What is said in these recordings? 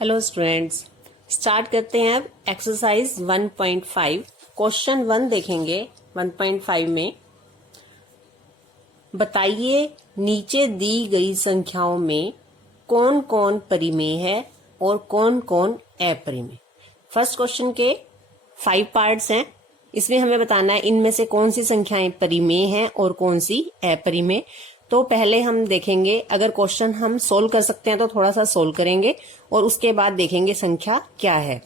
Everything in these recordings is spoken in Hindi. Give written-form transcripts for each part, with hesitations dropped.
हेलो स्टूडेंट्स, स्टार्ट करते हैं अब एक्सरसाइज 1.5। क्वेश्चन 1 देखेंगे 1.5 में। बताइए नीचे दी गई संख्याओं में कौन कौन परिमेय है और कौन कौन अपरिमेय। फर्स्ट क्वेश्चन के 5 पार्ट्स हैं। इसमें हमें बताना है इनमें से कौन सी संख्याएं परिमेय हैं और कौन सी अपरिमेय। तो पहले हम देखेंगे, अगर क्वेश्चन हम सोल्व कर सकते हैं तो थोड़ा सा सोल्व करेंगे और उसके बाद देखेंगे संख्या क्या है।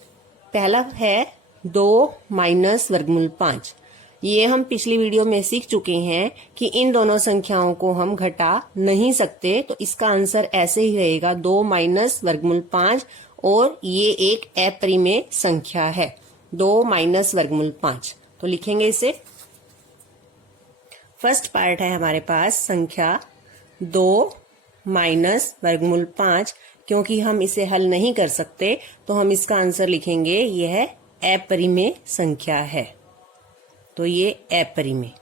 पहला है 2 माइनस वर्गमूल 5। ये हम पिछली वीडियो में सीख चुके हैं कि इन दोनों संख्याओं को हम घटा नहीं सकते, तो इसका आंसर ऐसे ही रहेगा 2 माइनस वर्गमूल 5 और ये एक अपरिमेय संख्या है 2 माइनस वर्गमूल 5। तो लिखेंगे इसे। फर्स्ट पार्ट है हमारे पास संख्या 2 माइनस वर्गमूल 5। क्योंकि हम इसे हल नहीं कर सकते तो हम इसका आंसर लिखेंगे यह अपरिमेय संख्या है। तो ये अपरिमेय,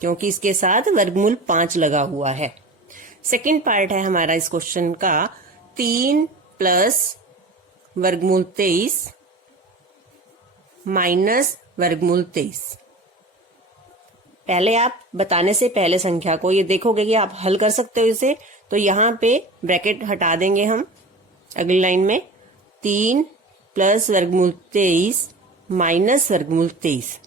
क्योंकि इसके साथ वर्गमूल 5 लगा हुआ है। सेकंड पार्ट है हमारा इस क्वेश्चन का 3 प्लस वर्गमूल 23 माइनस वर्गमूल 23। पहले आप बताने से पहले संख्या को ये देखोगे कि आप हल कर सकते हो इसे, तो यहाँ पे ब्रैकेट हटा देंगे हम अगली लाइन में। 3 प्लस वर्गमूल 23 माइनस वर्गमूल 23।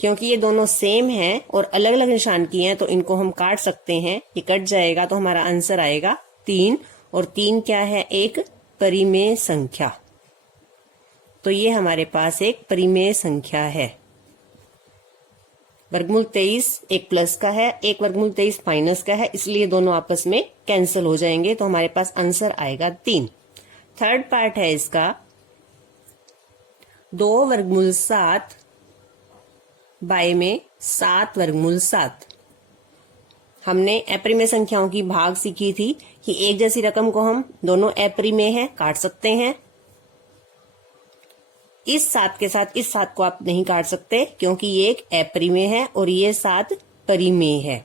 क्योंकि ये दोनों सेम हैं और अलग अलग निशान किए हैं तो इनको हम काट सकते हैं। ये कट जाएगा तो हमारा आंसर आएगा 3। और 3 क्या है? एक परिमेय संख्या। तो ये हमारे पास एक परिमेय संख्या है। वर्गमूल 23 एक प्लस का है, एक वर्गमूल 23 माइनस का है, इसलिए दोनों आपस में कैंसिल हो जाएंगे। तो हमारे पास आंसर आएगा 3। थर्ड पार्ट है इसका 2 वर्गमूल 7 बाय में 7 वर्गमूल 7। हमने अपरिमेय संख्याओं की भाग सीखी थी कि एक जैसी रकम को हम दोनों अपरिमेय है काट सकते हैं। इस 7 के साथ इस 7 को आप नहीं काट सकते क्योंकि ये एक अपरिमेय है और ये 7 परिमेय है।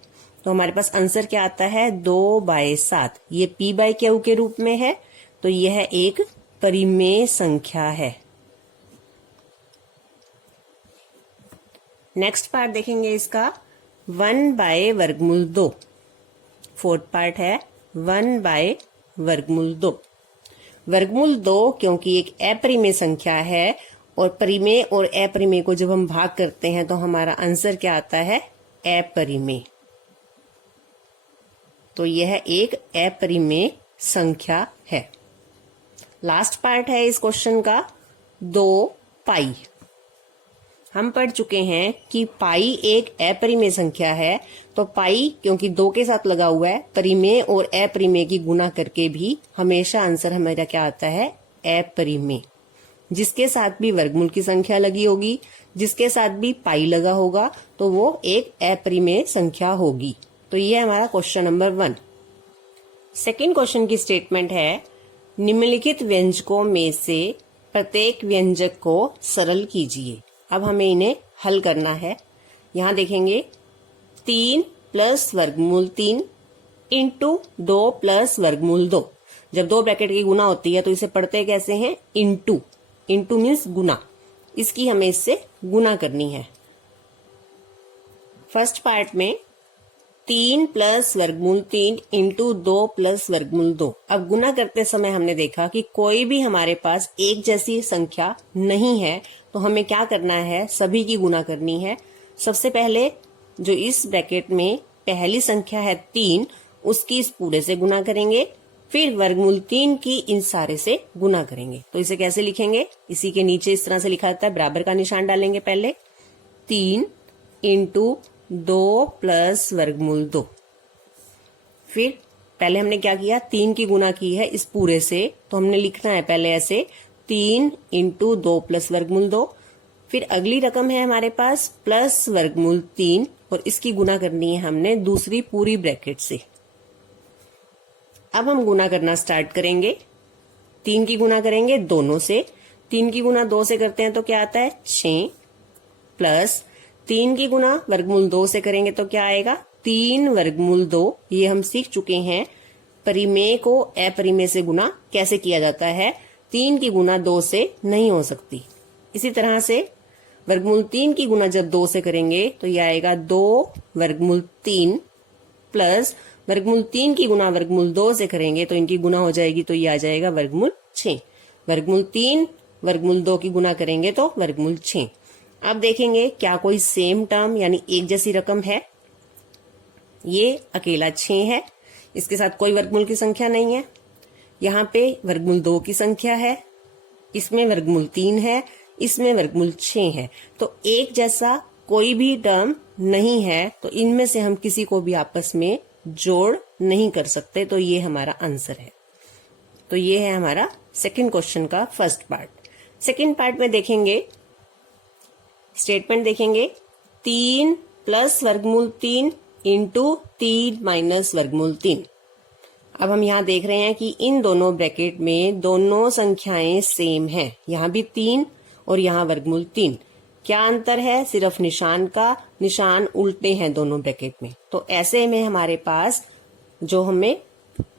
तो हमारे पास आंसर क्या आता है? 2/7। ये p/q के रूप में है, तो यह एक परिमेय संख्या है। नेक्स्ट पार्ट देखेंगे इसका 1/वर्गमूल 2। फोर्थ पार्ट है 1/वर्गमूल 2। वर्गमूल 2 क्योंकि एक अपरिमेय संख्या है और परिमेय और अपरिमेय को जब हम भाग करते हैं तो हमारा आंसर क्या आता है? अपरिमेय। तो यह एक अपरिमेय संख्या है। लास्ट पार्ट है इस क्वेश्चन का 2 पाई। हम पढ़ चुके हैं कि पाई एक अपरिमेय संख्या है, तो पाई क्योंकि 2 के साथ लगा हुआ है, परिमेय और अपरिमेय की गुना करके भी हमेशा आंसर हमारा क्या आता है? अपरिमेय। जिसके साथ भी वर्गमूल की संख्या लगी होगी, जिसके साथ भी पाई लगा होगा, तो वो एक अपरिमेय संख्या होगी। तो ये हमारा क्वेश्चन नंबर 1। सेकंड क्वेश्चन की स्टेटमेंट है निम्नलिखित व्यंजकों में से प्रत्येक व्यंजक को सरल कीजिए। अब हमें इन्हें हल करना है। यहां देखेंगे 3 प्लस वर्गमूल 3 इंटू 2 प्लस वर्गमूल 2। जब 2 ब्रैकेट की गुना होती है तो इसे पढ़ते कैसे हैं? इंटू। इंटू मीन्स गुना। इसकी हमें इससे गुना करनी है। फर्स्ट पार्ट में 3 प्लस वर्गमूल 3 इंटू 2 प्लस वर्गमूल 2। अब गुना करते समय हमने देखा कि कोई भी हमारे पास एक जैसी संख्या नहीं है, तो हमें क्या करना है? सभी की गुना करनी है। सबसे पहले जो इस ब्रैकेट में पहली संख्या है 3, उसकी इस पूरे से गुना करेंगे, फिर वर्गमूल 3 की इन सारे से गुना करेंगे। तो इसे कैसे लिखेंगे? इसी के नीचे इस तरह से लिखा जाता है, बराबर का निशान डालेंगे। पहले 3 इंटू 2 प्लस वर्गमूल 2। फिर पहले हमने क्या किया? 3 की गुना की है इस पूरे से, तो हमने लिखना है पहले ऐसे 3 इंटू 2 प्लस वर्गमूल 2। फिर अगली रकम है हमारे पास प्लस वर्गमूल 3 और इसकी गुना करनी है हमने दूसरी पूरी ब्रैकेट से। अब हम गुना करना स्टार्ट करेंगे। 3 की गुना करेंगे दोनों से। 3 की गुना 2 से करते हैं तो क्या आता है? 6 प्लस 3 की गुना वर्गमूल 2 से करेंगे तो क्या आएगा? 3 वर्गमूल 2। ये हम सीख चुके हैं परिमेय को अपरिमेय से गुना कैसे किया जाता है। 3 की गुना 2 से नहीं हो सकती। इसी तरह से वर्गमूल 3 की गुना जब 2 से करेंगे तो यह आएगा 2 वर्गमूल 3 प्लस वर्गमूल 3 की गुना वर्गमूल 2 से करेंगे तो इनकी गुना हो जाएगी तो ये आ जाएगा वर्गमूल 6। वर्गमूल 3 वर्गमूल 2 की गुना करेंगे तो वर्गमूल 6। अब देखेंगे क्या कोई सेम टर्म यानी एक जैसी रकम है। ये अकेला 6 है, इसके साथ कोई वर्गमूल की संख्या नहीं है। यहाँ पे वर्गमूल 2 की संख्या है, इसमें वर्गमूल 3 है, इसमें वर्गमूल 6 है। तो एक जैसा कोई भी टर्म नहीं है तो इनमें से हम किसी को भी आपस में जोड़ नहीं कर सकते। तो ये हमारा आंसर है। तो ये है हमारा सेकंड क्वेश्चन का फर्स्ट पार्ट। सेकंड पार्ट में देखेंगे, स्टेटमेंट देखेंगे 3 प्लस वर्गमूल 3 इंटू 3 माइनस वर्गमूल 3। अब हम यहाँ देख रहे हैं कि इन दोनों ब्रैकेट में दोनों संख्याएं सेम हैं। यहाँ भी 3 और यहाँ वर्गमूल 3। क्या अंतर है? सिर्फ निशान का, निशान उल्टे हैं दोनों ब्रैकेट में। तो ऐसे में हमारे पास जो हमें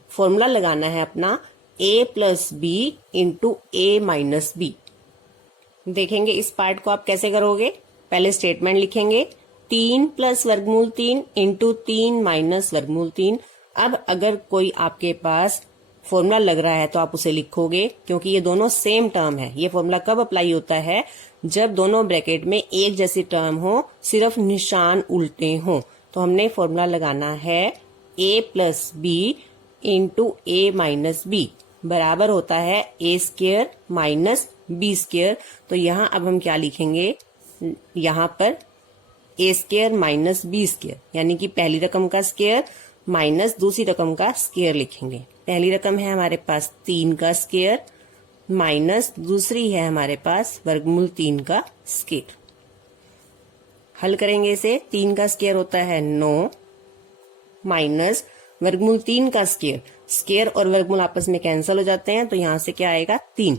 फॉर्मूला लगाना है अपना a plus b into a minus b. देखेंगे इस पार्ट को आप कैसे करोगे। पहले स्टेटमेंट लिखेंगे 3 प्लस वर्गमूल 3 इंटू 3 माइनस वर्गमूल 3। अब अगर कोई आपके पास फॉर्मूला लग रहा है तो आप उसे लिखोगे, क्योंकि ये दोनों सेम टर्म है। ये फॉर्मूला कब अप्लाई होता है? जब दोनों ब्रैकेट में एक जैसी टर्म हो, सिर्फ निशान उल्टे हो। तो हमने फॉर्मूला लगाना है a plus b into a minus b बराबर होता है a square minus b square. तो यहाँ अब हम क्या लिखेंगे, यहाँ पर a square minus b square, यानी कि पहली रकम का स्क्वायर माइनस दूसरी रकम का स्क्वायर लिखेंगे। पहली रकम है हमारे पास 3 का स्क्वायर माइनस दूसरी है हमारे पास वर्गमूल 3 का स्क्वायर। हल करेंगे इसे। 3 का स्क्वायर होता है 9 माइनस वर्गमूल 3 का स्क्वायर। स्क्वायर और वर्गमूल आपस में कैंसिल हो जाते हैं तो यहां से क्या आएगा 3।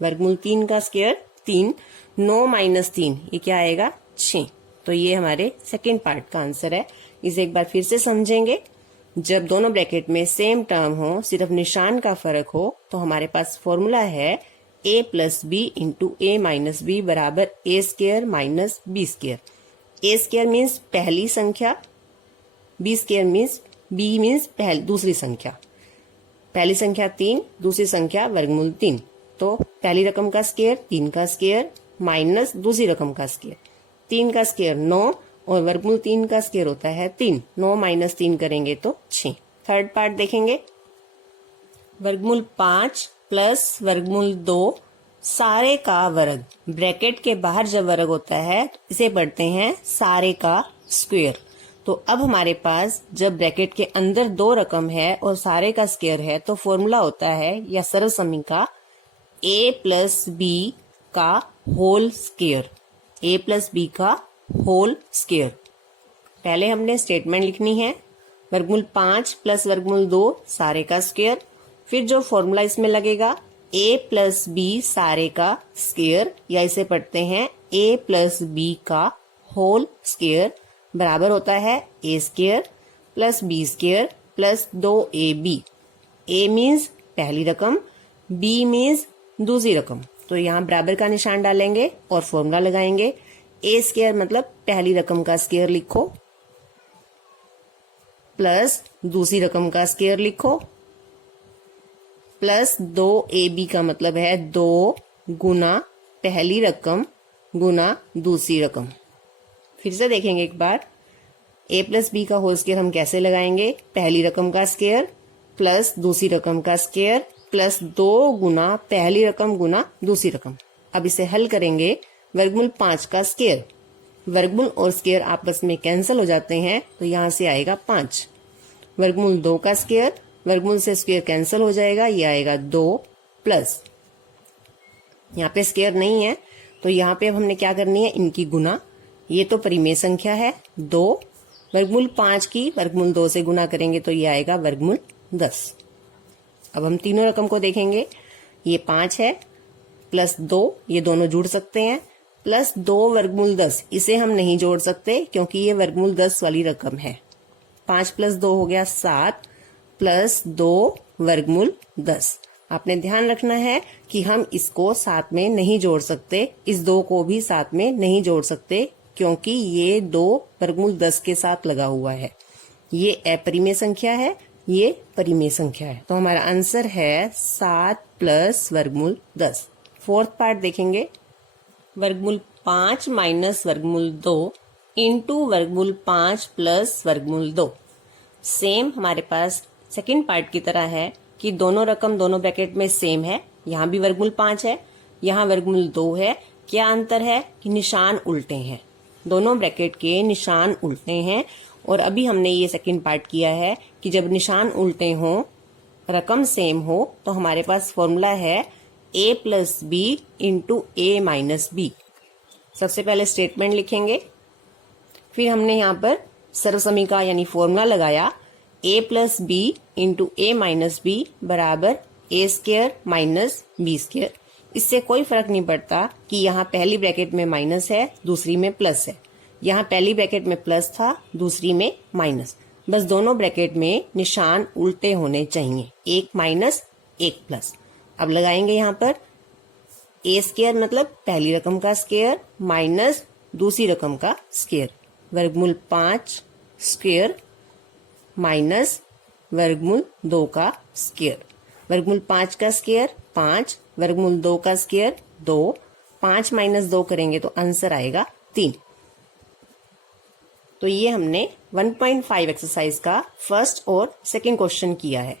वर्गमूल 3 का स्क्वायर 3, 9 माइनस 3 ये क्या आएगा 6। तो ये हमारे सेकेंड पार्ट का आंसर है। इसे एक बार फिर से समझेंगे। जब दोनों ब्रैकेट में सेम टर्म हो, सिर्फ निशान का फर्क हो, तो हमारे पास फॉर्मूला है a plus b into a minus b बराबर a square minus b square. a square means पहली संख्या, b square means b means दूसरी संख्या। पहली संख्या 3, दूसरी संख्या वर्गमूल 3। तो पहली रकम का स्क्वायर 3 का स्क्वायर माइनस दूसरी रकम का स्क्वायर। 3 का स्क्वायर 9 और वर्गमूल 3 का स्क्वायर होता है 3। 9 माइनस 3 करेंगे तो 6। थर्ड पार्ट देखेंगे, वर्गमूल 5 प्लस वर्गमूल 2 सारे का वर्ग। ब्रैकेट के बाहर जब वर्ग होता है तो इसे पढ़ते हैं सारे का स्क्वायर। तो अब हमारे पास जब ब्रैकेट के अंदर 2 रकम है और सारे का स्क्वायर है तो फॉर्मूला होता है या सरल समीका a प्लस बी का whole square. a plus b का होल स्क्वायर। पहले हमने स्टेटमेंट लिखनी है वर्गमूल 5 प्लस वर्गमूल 2 सारे का स्क्वायर। फिर जो फॉर्मूला इसमें लगेगा a प्लस बी सारे का स्क्वायर, या इसे पढ़ते हैं a प्लस बी का होल स्क्वायर बराबर होता है a square plus b square plus 2ab। a means पहली रकम, b मीन्स दूसरी रकम। तो यहाँ बराबर का निशान डालेंगे और फॉर्मूला लगाएंगे। a स्क्वायर मतलब पहली रकम का स्क्वायर लिखो प्लस दूसरी रकम का स्क्वायर लिखो प्लस 2ab का मतलब है 2 गुना पहली रकम गुना दूसरी रकम। फिर से देखेंगे एक बार, a प्लस बी का होल स्क्वायर हम कैसे लगाएंगे। पहली रकम का स्क्वायर प्लस दूसरी रकम का स्क्वायर प्लस 2 गुना पहली रकम गुना दूसरी रकम। अब इसे हल करेंगे। वर्गमूल 5 का स्क्वायर, वर्गमूल और स्क्वायर आपस में कैंसिल हो जाते हैं तो यहां से आएगा 5। वर्गमूल 2 का स्क्वायर, वर्गमूल से स्क्वायर कैंसिल हो जाएगा, ये आएगा 2 प्लस, यहाँ पे स्क्वायर नहीं है तो यहाँ पे अब हमने क्या करनी है, इनकी गुना। ये तो परिमेय संख्या है 2, वर्गमूल 5 की वर्गमूल 2 से गुना करेंगे तो ये आएगा वर्गमूल 10। अब हम तीनों रकम को देखेंगे। ये 5 है प्लस 2, ये दोनों जुड़ सकते हैं, प्लस 2 वर्गमूल 10, इसे हम नहीं जोड़ सकते क्योंकि ये वर्गमूल 10 वाली रकम है। 5 प्लस 2 हो गया 7 प्लस 2 वर्गमूल 10। आपने ध्यान रखना है कि हम इसको साथ में नहीं जोड़ सकते, इस 2 को भी साथ में नहीं जोड़ सकते, क्योंकि ये 2 वर्गमूल 10 के साथ लगा हुआ है। ये अपरिमेय संख्या है, ये परिमेय संख्या है। तो हमारा आंसर है 7 प्लस वर्गमूल 10। फोर्थ पार्ट देखेंगे, वर्गमूल 5 माइनस वर्गमूल 2 इंटू वर्गमूल 5 प्लस वर्गमूल 2। सेम हमारे पास सेकंड पार्ट की तरह है कि दोनों रकम दोनों ब्रैकेट में सेम है। यहाँ भी वर्गमूल 5 है, यहाँ वर्गमूल 2 है। क्या अंतर है कि निशान उल्टे हैं, दोनों ब्रैकेट के निशान उल्टे हैं। और अभी हमने ये सेकंड पार्ट किया है कि जब निशान उल्टे हों, रकम सेम हो, तो हमारे पास फॉर्मूला है a plus b into a minus b. सबसे पहले स्टेटमेंट लिखेंगे, फिर हमने यहाँ पर सर्वसमीका यानी फॉर्मूला लगाया a plus b into a minus b बराबर a square minus b square. इससे कोई फर्क नहीं पड़ता कि यहाँ पहली ब्रैकेट में माइनस है, दूसरी में प्लस है। यहाँ पहली ब्रैकेट में प्लस था, दूसरी में माइनस। बस दोनों ब्रैकेट में निशान उल्टे होने चाहिए, एक माइनस एक प्लस। अब लगाएंगे यहाँ पर ए स्क्वायर मतलब पहली रकम का स्क्वायर माइनस दूसरी रकम का स्क्वायर। वर्गमूल 5 स्क्वायर माइनस वर्गमूल 2 का स्क्वायर। वर्गमूल 5 का स्क्वायर 5, वर्गमूल 2 का स्क्वायर 2। 5 माइनस 2 करेंगे तो आंसर आएगा 3। तो ये हमने 1.5 एक्सरसाइज का फर्स्ट और सेकंड क्वेश्चन किया है।